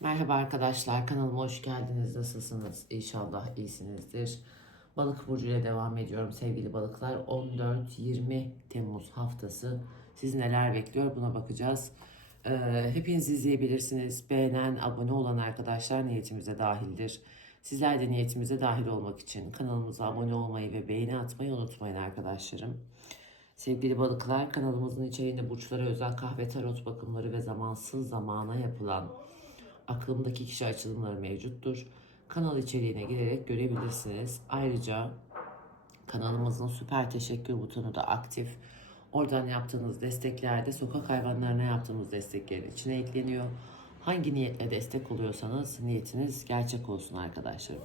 Merhaba arkadaşlar, kanalıma hoş geldiniz. Nasılsınız? İnşallah iyisinizdir. Balık burcu ile devam ediyorum sevgili balıklar. 14-20 Temmuz haftası sizi neler bekliyor buna bakacağız. Ee, hepiniz izleyebilirsiniz. Beğenen, abone olan arkadaşlar niyetimize dahildir. Sizler de niyetimize dahil olmak için kanalımıza abone olmayı ve beğeni atmayı unutmayın arkadaşlarım. Sevgili balıklar kanalımızın içeriğinde burçlara özel kahve tarot bakımları ve zamansız zamana yapılan aklımdaki kişi açılımları mevcuttur. Kanal içeriğine girerek görebilirsiniz. Ayrıca kanalımızın süper teşekkür butonu da aktif. Oradan yaptığınız desteklerde sokak hayvanlarına yaptığımız desteklerin içine ekleniyor. Hangi niyetle destek oluyorsanız niyetiniz gerçek olsun arkadaşlarım.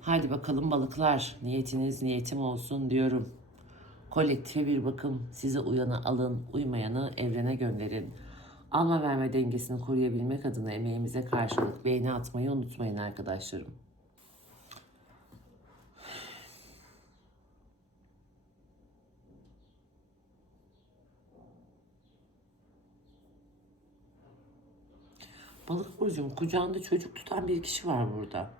Haydi bakalım balıklar niyetiniz niyetim olsun diyorum. Kolektife bir bakım size uyanı alın, uymayanı evrene gönderin. Alma verme dengesini koruyabilmek adına emeğimize karşılık beğeni atmayı unutmayın arkadaşlarım. Balık burcum kucağında çocuk tutan bir kişi var burada.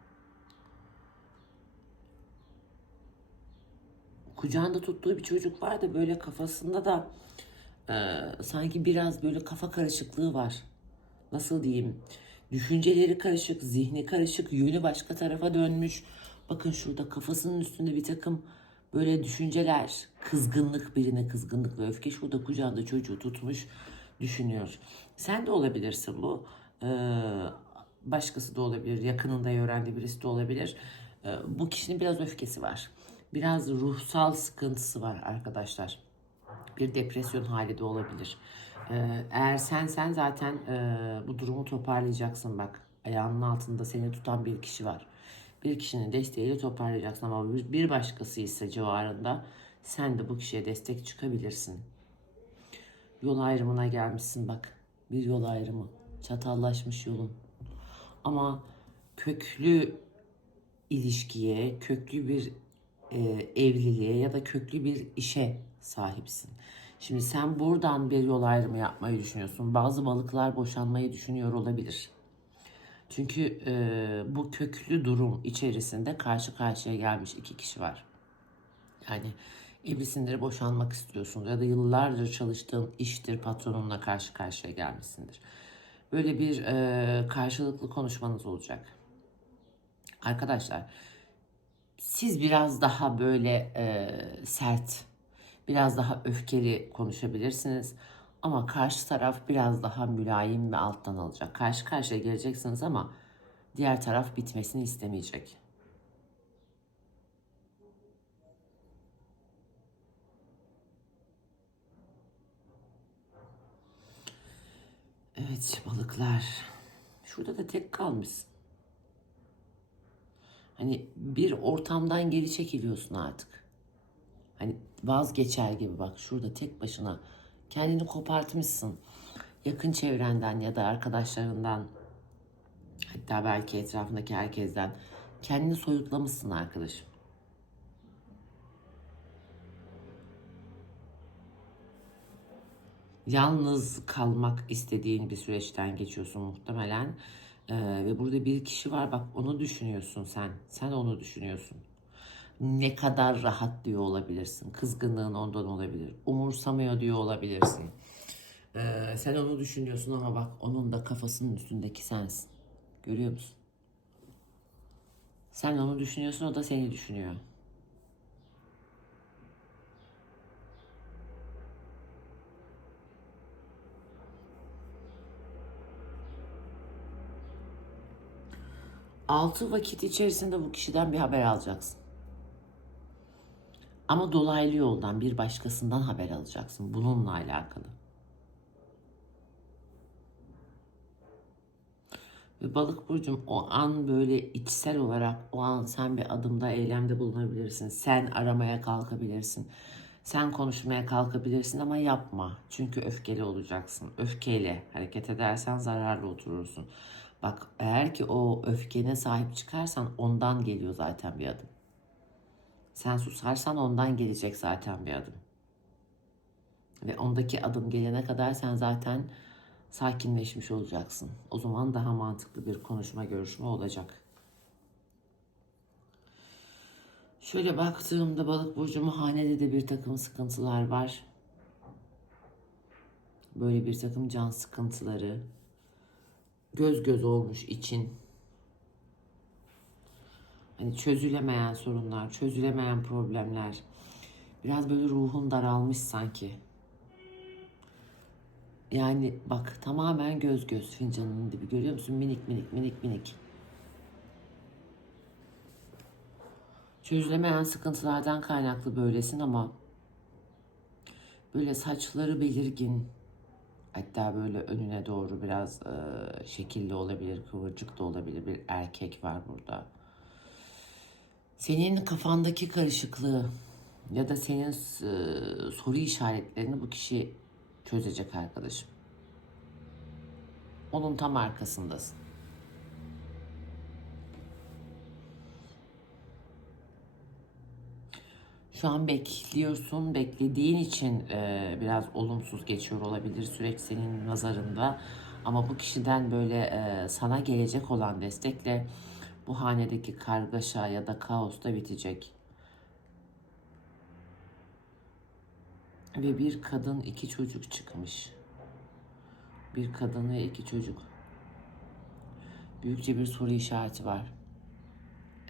Kucağında tuttuğu bir çocuk var da böyle kafasında da e, sanki biraz böyle kafa karışıklığı var. Nasıl diyeyim? Düşünceleri karışık, zihni karışık, yönü başka tarafa dönmüş. Bakın şurada kafasının üstünde bir takım böyle düşünceler, kızgınlık birine kızgınlık ve öfke şurada kucağında çocuğu tutmuş düşünüyor. Sen de olabilirsin bu. Ee, başkası da olabilir, yakınında öğrendiği birisi de olabilir. Ee, bu kişinin biraz öfkesi var. Biraz ruhsal sıkıntısı var arkadaşlar bir depresyon hali de olabilir. Ee, eğer sen sen zaten e, bu durumu toparlayacaksın bak. Ayağının altında seni tutan bir kişi var. Bir kişinin desteğiyle toparlayacaksın ama bir, başkası ise civarında sen de bu kişiye destek çıkabilirsin. Yol ayrımına gelmişsin bak. Bir yol ayrımı. Çatallaşmış yolun. Ama köklü ilişkiye, köklü bir e, evliliğe ya da köklü bir işe sahipsin. Şimdi sen buradan bir yol ayrımı yapmayı düşünüyorsun. Bazı balıklar boşanmayı düşünüyor olabilir. Çünkü e, bu köklü durum içerisinde karşı karşıya gelmiş iki kişi var. Yani evlisindir, boşanmak istiyorsun ya da yıllardır çalıştığın iştir, patronunla karşı karşıya gelmişsindir. Böyle bir e, karşılıklı konuşmanız olacak. Arkadaşlar siz biraz daha böyle e, sert, biraz daha öfkeli konuşabilirsiniz. Ama karşı taraf biraz daha mülayim ve alttan alacak. Karşı karşıya geleceksiniz ama diğer taraf bitmesini istemeyecek. Evet balıklar. Şurada da tek kalmışsın. Hani bir ortamdan geri çekiliyorsun artık. Hani vazgeçer gibi bak şurada tek başına kendini kopartmışsın. Yakın çevrenden ya da arkadaşlarından hatta belki etrafındaki herkesten kendini soyutlamışsın arkadaşım. Yalnız kalmak istediğin bir süreçten geçiyorsun muhtemelen. Ee, ve burada bir kişi var bak onu düşünüyorsun sen. Sen onu düşünüyorsun. Ne kadar rahat diyor olabilirsin. Kızgınlığın ondan olabilir. Umursamıyor diyor olabilirsin. Ee, sen onu düşünüyorsun ama bak onun da kafasının üstündeki sensin. Görüyor musun? Sen onu düşünüyorsun o da seni düşünüyor. Altı vakit içerisinde bu kişiden bir haber alacaksın. Ama dolaylı yoldan bir başkasından haber alacaksın bununla alakalı. Ve balık burcum o an böyle içsel olarak o an sen bir adımda eylemde bulunabilirsin. Sen aramaya kalkabilirsin. Sen konuşmaya kalkabilirsin ama yapma. Çünkü öfkeli olacaksın. Öfkeyle hareket edersen zararlı oturursun. Bak eğer ki o öfkene sahip çıkarsan ondan geliyor zaten bir adım. Sen susarsan ondan gelecek zaten bir adım. Ve ondaki adım gelene kadar sen zaten sakinleşmiş olacaksın. O zaman daha mantıklı bir konuşma görüşme olacak. Şöyle baktığımda balık burcumu hanede de bir takım sıkıntılar var. Böyle bir takım can sıkıntıları. Göz göz olmuş için. Hani çözülemeyen sorunlar, çözülemeyen problemler. Biraz böyle ruhun daralmış sanki. Yani bak tamamen göz göz fincanının dibi görüyor musun? Minik minik minik minik. Çözülemeyen sıkıntılardan kaynaklı böylesin ama böyle saçları belirgin hatta böyle önüne doğru biraz e, şekilli olabilir, kıvırcık da olabilir bir erkek var burada. Senin kafandaki karışıklığı ya da senin e, soru işaretlerini bu kişi çözecek arkadaşım. Onun tam arkasındasın. Şu an bekliyorsun. Beklediğin için e, biraz olumsuz geçiyor olabilir süreç senin nazarında. Ama bu kişiden böyle e, sana gelecek olan destekle bu hanedeki kargaşa ya da kaos da bitecek. Ve bir kadın iki çocuk çıkmış. Bir kadın ve iki çocuk. Büyükçe bir soru işareti var.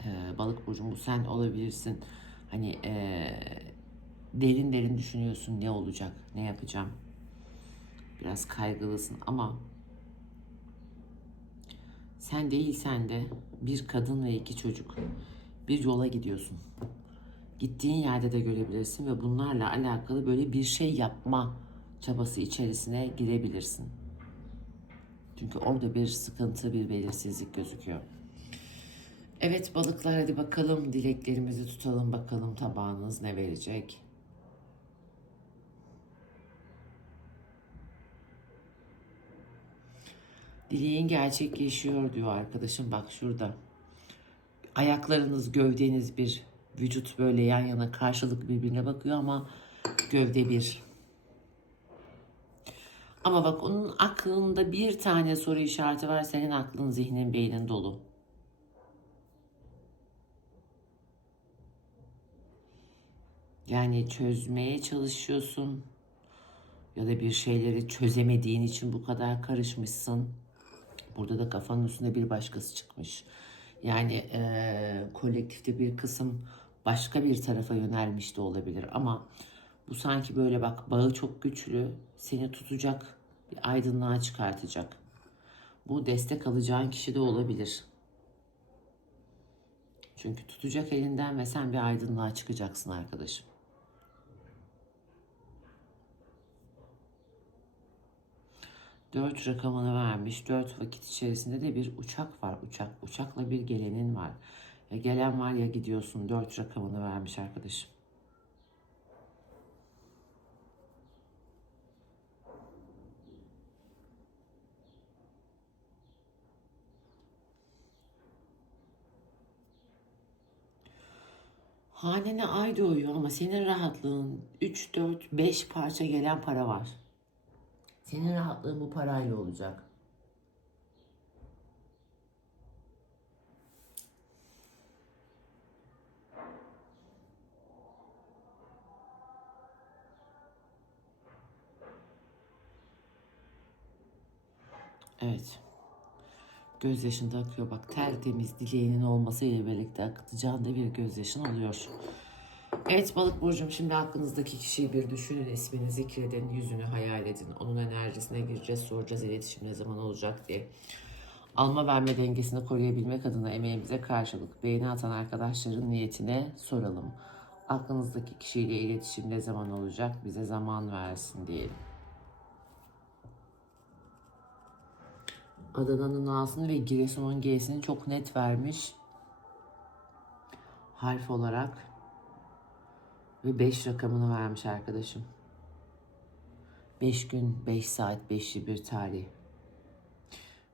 Ee, balık burcum bu sen olabilirsin. Hani ee, derin derin düşünüyorsun ne olacak, ne yapacağım. Biraz kaygılısın ama sen değilsen de bir kadın ve iki çocuk bir yola gidiyorsun. Gittiğin yerde de görebilirsin ve bunlarla alakalı böyle bir şey yapma çabası içerisine girebilirsin. Çünkü orada bir sıkıntı, bir belirsizlik gözüküyor. Evet balıklar hadi bakalım dileklerimizi tutalım bakalım tabağınız ne verecek. Dileğin gerçekleşiyor diyor arkadaşım bak şurada. Ayaklarınız, gövdeniz bir, vücut böyle yan yana karşılık birbirine bakıyor ama gövde bir. Ama bak onun aklında bir tane soru işareti var. Senin aklın, zihnin, beynin dolu. Yani çözmeye çalışıyorsun ya da bir şeyleri çözemediğin için bu kadar karışmışsın. Burada da kafanın üstünde bir başkası çıkmış. Yani e, kolektifte bir kısım başka bir tarafa yönelmiş de olabilir ama bu sanki böyle bak bağı çok güçlü, seni tutacak, bir aydınlığa çıkartacak. Bu destek alacağın kişi de olabilir. Çünkü tutacak elinden ve sen bir aydınlığa çıkacaksın arkadaşım. Dört rakamını vermiş. Dört vakit içerisinde de bir uçak var. Uçak. Uçakla bir gelenin var. Ya gelen var ya gidiyorsun. Dört rakamını vermiş arkadaşım. Hanene ay doğuyor ama senin rahatlığın 3, 4, 5 parça gelen para var. Senin rahatlığın bu parayla olacak. Evet. Gözyaşın da akıyor. Bak tertemiz dileğinin olmasıyla birlikte akıtacağın da bir gözyaşın oluyor. Evet balık burcum şimdi aklınızdaki kişiyi bir düşünün, ismini zikredin, yüzünü hayal edin. Onun enerjisine gireceğiz, soracağız iletişim ne zaman olacak diye. Alma verme dengesini koruyabilmek adına emeğimize karşılık beğeni atan arkadaşların niyetine soralım. Aklınızdaki kişiyle iletişim ne zaman olacak bize zaman versin diyelim. Adana'nın A'sını ve Giresun'un G'sini çok net vermiş. Harf olarak. Ve 5 rakamını vermiş arkadaşım. 5 gün, 5 saat, 5'li bir tarih.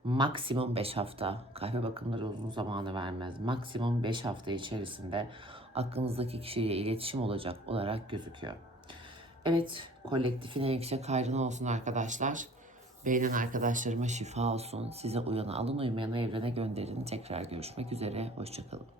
Maksimum 5 hafta. Kahve bakımları uzun zamanı vermez. Maksimum 5 hafta içerisinde aklınızdaki kişiyle iletişim olacak olarak gözüküyor. Evet, kolektifine yüksek hayrına olsun arkadaşlar. Beğenen arkadaşlarıma şifa olsun. Size uyanı alın uymayanı evrene gönderin. Tekrar görüşmek üzere. Hoşçakalın.